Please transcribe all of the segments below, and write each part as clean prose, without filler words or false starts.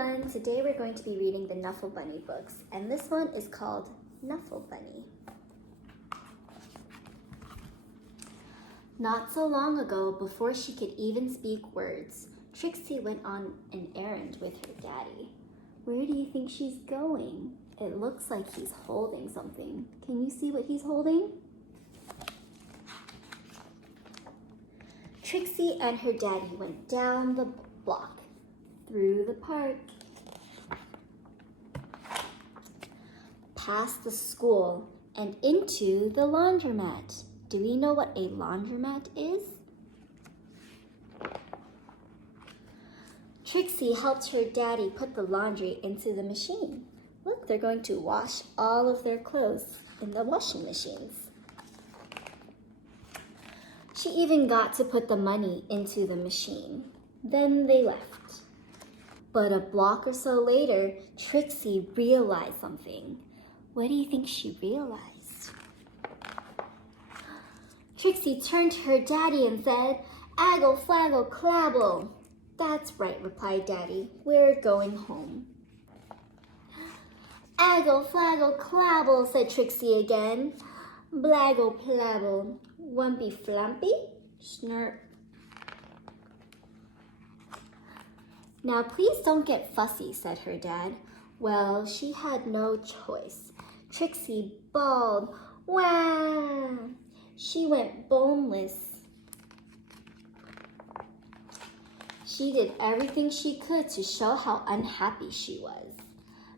everyone! Today we're going to be reading the Knuffle Bunny books, and this one is called Knuffle Bunny. Not so long ago, before she could even speak words, Trixie went on an errand with her daddy. Where do you think she's going? It looks like he's holding something. Can you see what he's holding? Trixie and her daddy went down the block, through the park, past the school, and into the laundromat. Do we know what a laundromat is? Trixie helped her daddy put the laundry into the machine. Look, they're going to wash all of their clothes in the washing machines. She even got to put the money into the machine. Then they left. But a block or so later, Trixie realized something. What do you think she realized? Trixie turned to her daddy and said, "Aggle, flaggle, clabble." "That's right," replied Daddy. "We're going home." "Aggle, flaggle, clabble," said Trixie again. "Blaggle, plabble, wumpy, flumpy, snurp." "Now please don't get fussy," said her dad. Well, she had no choice. Trixie bawled, "Wah!" She went boneless. She did everything she could to show how unhappy she was.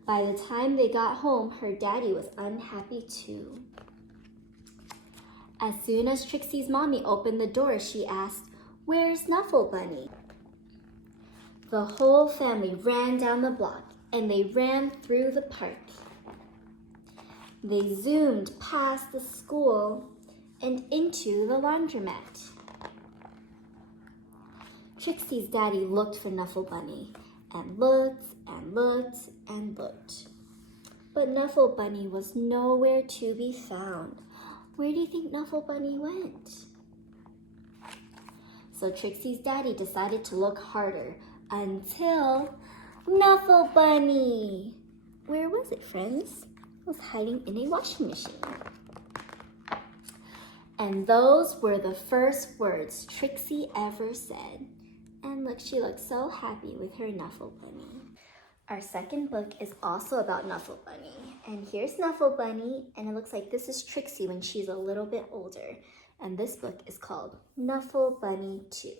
By the time they got home, her daddy was unhappy too. As soon as Trixie's mommy opened the door, she asked, "Where's Knuffle Bunny?" The whole family ran down the block, and they ran through the park. They zoomed past the school and into the laundromat. Trixie's daddy looked for Knuffle Bunny and looked and looked and looked. But Knuffle Bunny was nowhere to be found. Where do you think Knuffle Bunny went? So Trixie's daddy decided to look harder until Knuffle Bunny! Where was it, friends? It was hiding in a washing machine. And those were the first words Trixie ever said. And look, she looked so happy with her Knuffle Bunny. Our second book is also about Knuffle Bunny. And here's Knuffle Bunny, and it looks like this is Trixie when she's a little bit older. And this book is called Knuffle Bunny 2.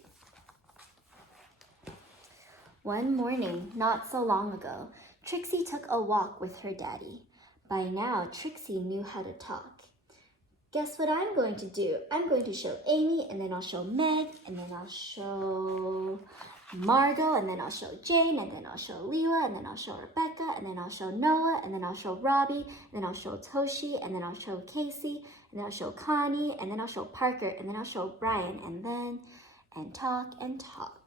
One morning, not so long ago, Trixie took a walk with her daddy. By now, Trixie knew how to talk. "Guess what I'm going to do? I'm going to show Amy, and then I'll show Meg, and then I'll show Margot, and then I'll show Jane, and then I'll show Leela, and then I'll show Rebecca, and then I'll show Noah, and then I'll show Robbie, and then I'll show Toshi, and then I'll show Casey, and then I'll show Connie, and then I'll show Parker, and then I'll show Brian, and talk and talk."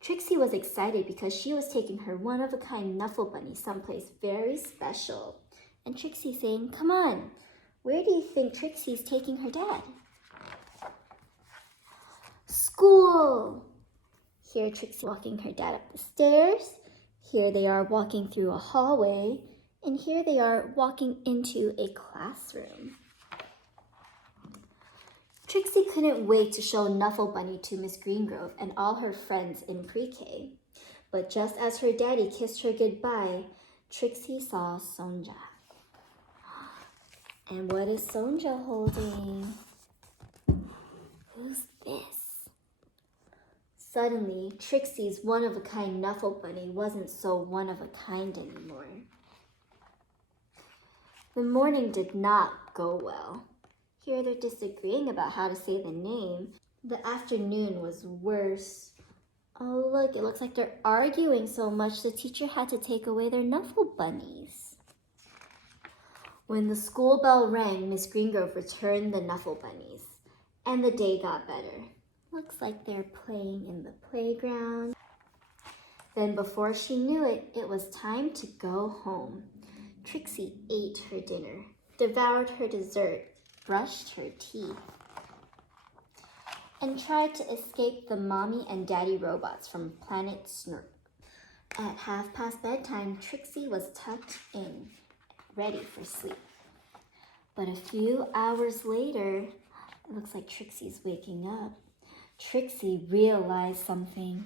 Trixie was excited because she was taking her one-of-a-kind Knuffle Bunny someplace very special. And Trixie saying, "Come on, where do you think Trixie's taking her dad?" "School!" Here Trixie walking her dad up the stairs. Here they are walking through a hallway. And here they are walking into a classroom. Trixie couldn't wait to show Knuffle Bunny to Miss Greengrove and all her friends in pre-K. But just as her daddy kissed her goodbye, Trixie saw Sonja. And what is Sonja holding? Who's this? Suddenly, Trixie's one-of-a-kind Knuffle Bunny wasn't so one-of-a-kind anymore. The morning did not go well. Here they're disagreeing about how to say the name. The afternoon was worse. Oh, look, it looks like they're arguing so much the teacher had to take away their Knuffle Bunnies. When the school bell rang, Miss Greengrove returned the Knuffle Bunnies, and the day got better. Looks like they're playing in the playground. Then before she knew it, it was time to go home. Trixie ate her dinner, devoured her dessert, brushed her teeth, and tried to escape the mommy and daddy robots from planet Snurp. At 1:30 bedtime, Trixie was tucked in, ready for sleep. But a few hours later, it looks like Trixie's waking up. Trixie realized something.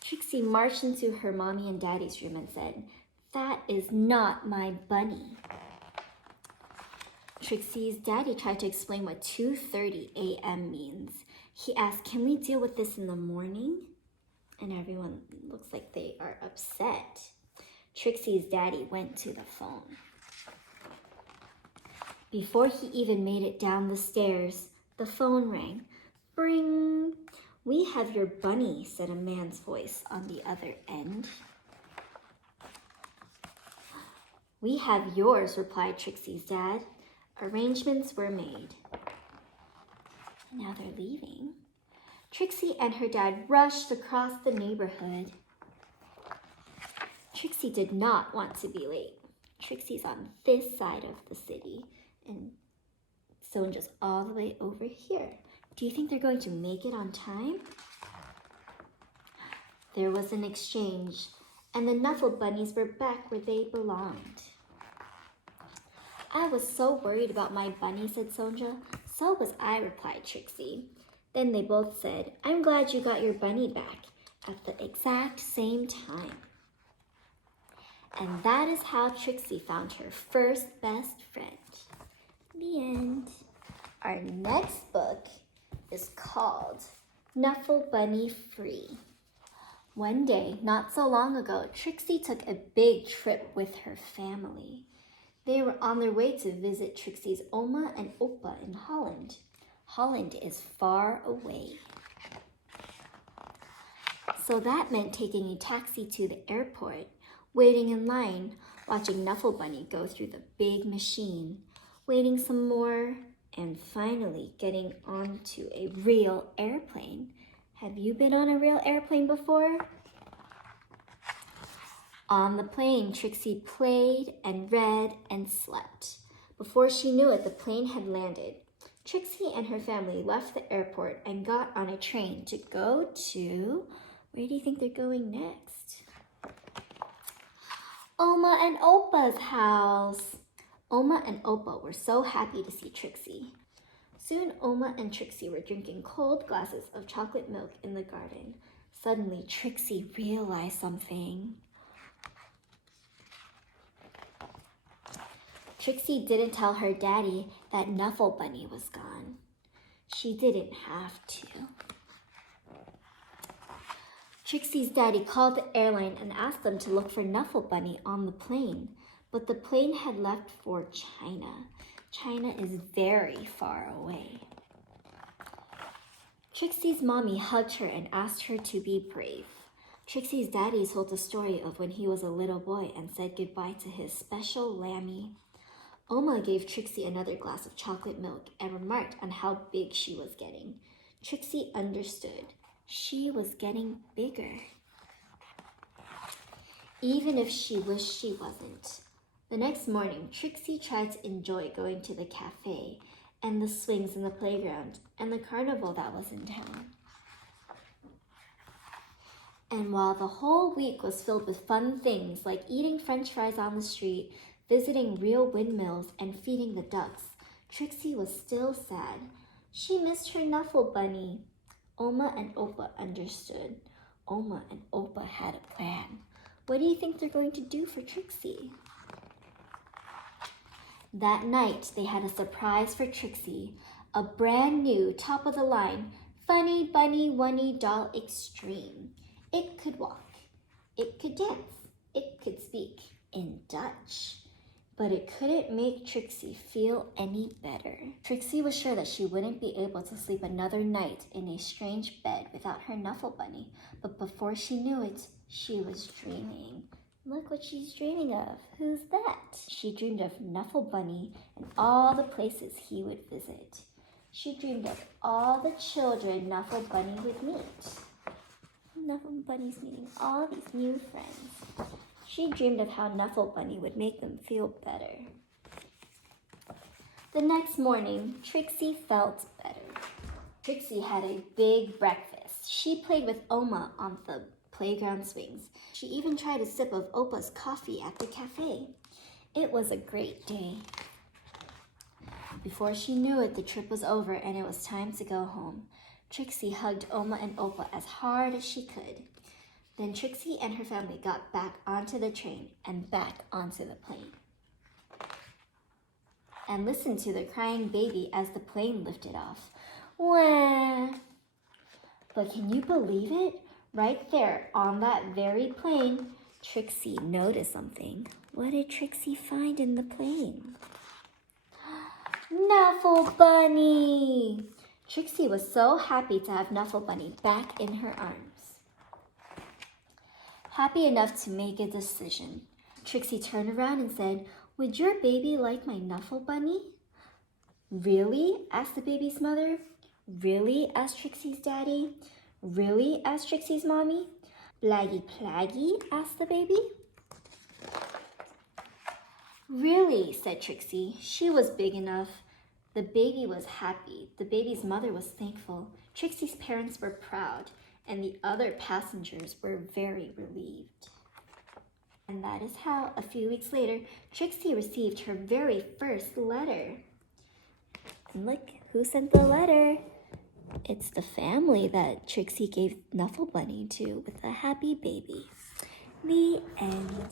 Trixie marched into her mommy and daddy's room and said, "That is not my bunny." Trixie's daddy tried to explain what 2:30 a.m. means. He asked, "Can we deal with this in the morning?" And everyone looks like they are upset. Trixie's daddy went to the phone. Before he even made it down the stairs, the phone rang. Bring! "We have your bunny," said a man's voice on the other end. "We have yours," replied Trixie's dad. Arrangements were made. Now they're leaving. Trixie and her dad rushed across the neighborhood. Trixie did not want to be late. Trixie's on this side of the city, and Sonja's all the way over here. Do you think they're going to make it on time? There was an exchange, and the Knuffle bunnies were back where they belonged. "I was so worried about my bunny," said Sonja. "So was I," replied Trixie. Then they both said, "I'm glad you got your bunny back," at the exact same time. And that is how Trixie found her first best friend. The end. Our next book is called Knuffle Bunny Free. One day, not so long ago, Trixie took a big trip with her family. They were on their way to visit Trixie's Oma and Opa in Holland. Holland is far away. So that meant taking a taxi to the airport, waiting in line, watching Knuffle Bunny go through the big machine, waiting some more, and finally getting onto a real airplane. Have you been on a real airplane before? On the plane, Trixie played and read and slept. Before she knew it, the plane had landed. Trixie and her family left the airport and got on a train to go to... Where do you think they're going next? Oma and Opa's house. Oma and Opa were so happy to see Trixie. Soon, Oma and Trixie were drinking cold glasses of chocolate milk in the garden. Suddenly, Trixie realized something. Trixie didn't tell her daddy that Knuffle Bunny was gone. She didn't have to. Trixie's daddy called the airline and asked them to look for Knuffle Bunny on the plane, but the plane had left for China. China is very far away. Trixie's mommy hugged her and asked her to be brave. Trixie's daddy told the story of when he was a little boy and said goodbye to his special lammy. Oma gave Trixie another glass of chocolate milk and remarked on how big she was getting. Trixie understood. She was getting bigger. Even if she wished she wasn't. The next morning, Trixie tried to enjoy going to the cafe and the swings in the playground and the carnival that was in town. And while the whole week was filled with fun things like eating French fries on the street, visiting real windmills, and feeding the ducks, Trixie was still sad. She missed her Knuffle Bunny. Oma and Opa understood. Oma and Opa had a plan. What do you think they're going to do for Trixie? That night, they had a surprise for Trixie, a brand new top-of-the-line Funny Bunny Wunny Doll Extreme. It could walk, it could dance, it could speak in Dutch. But it couldn't make Trixie feel any better. Trixie was sure that she wouldn't be able to sleep another night in a strange bed without her Knuffle Bunny. But before she knew it, she was dreaming. Look what she's dreaming of. Who's that? She dreamed of Knuffle Bunny and all the places he would visit. She dreamed of all the children Knuffle Bunny would meet. Knuffle Bunny's meeting all these new friends. She dreamed of how Knuffle Bunny would make them feel better. The next morning, Trixie felt better. Trixie had a big breakfast. She played with Oma on the playground swings. She even tried a sip of Opa's coffee at the cafe. It was a great day. Before she knew it, the trip was over and it was time to go home. Trixie hugged Oma and Opa as hard as she could. Then Trixie and her family got back onto the train and back onto the plane. And listened to the crying baby as the plane lifted off. Wah! But can you believe it? Right there on that very plane, Trixie noticed something. What did Trixie find in the plane? Knuffle Bunny! Trixie was so happy to have Knuffle Bunny back in her arms. Happy enough to make a decision, Trixie turned around and said, "Would your baby like my Knuffle Bunny?" "Really?" asked the baby's mother. "Really?" asked Trixie's daddy. "Really?" asked Trixie's mommy. "Blaggy plaggy?" asked the baby. "Really," said Trixie. She was big enough. The baby was happy. The baby's mother was thankful. Trixie's parents were proud, and the other passengers were very relieved. And that is how, a few weeks later, Trixie received her very first letter. And look, who sent the letter? It's the family that Trixie gave Knuffle Bunny to with a happy baby. The end.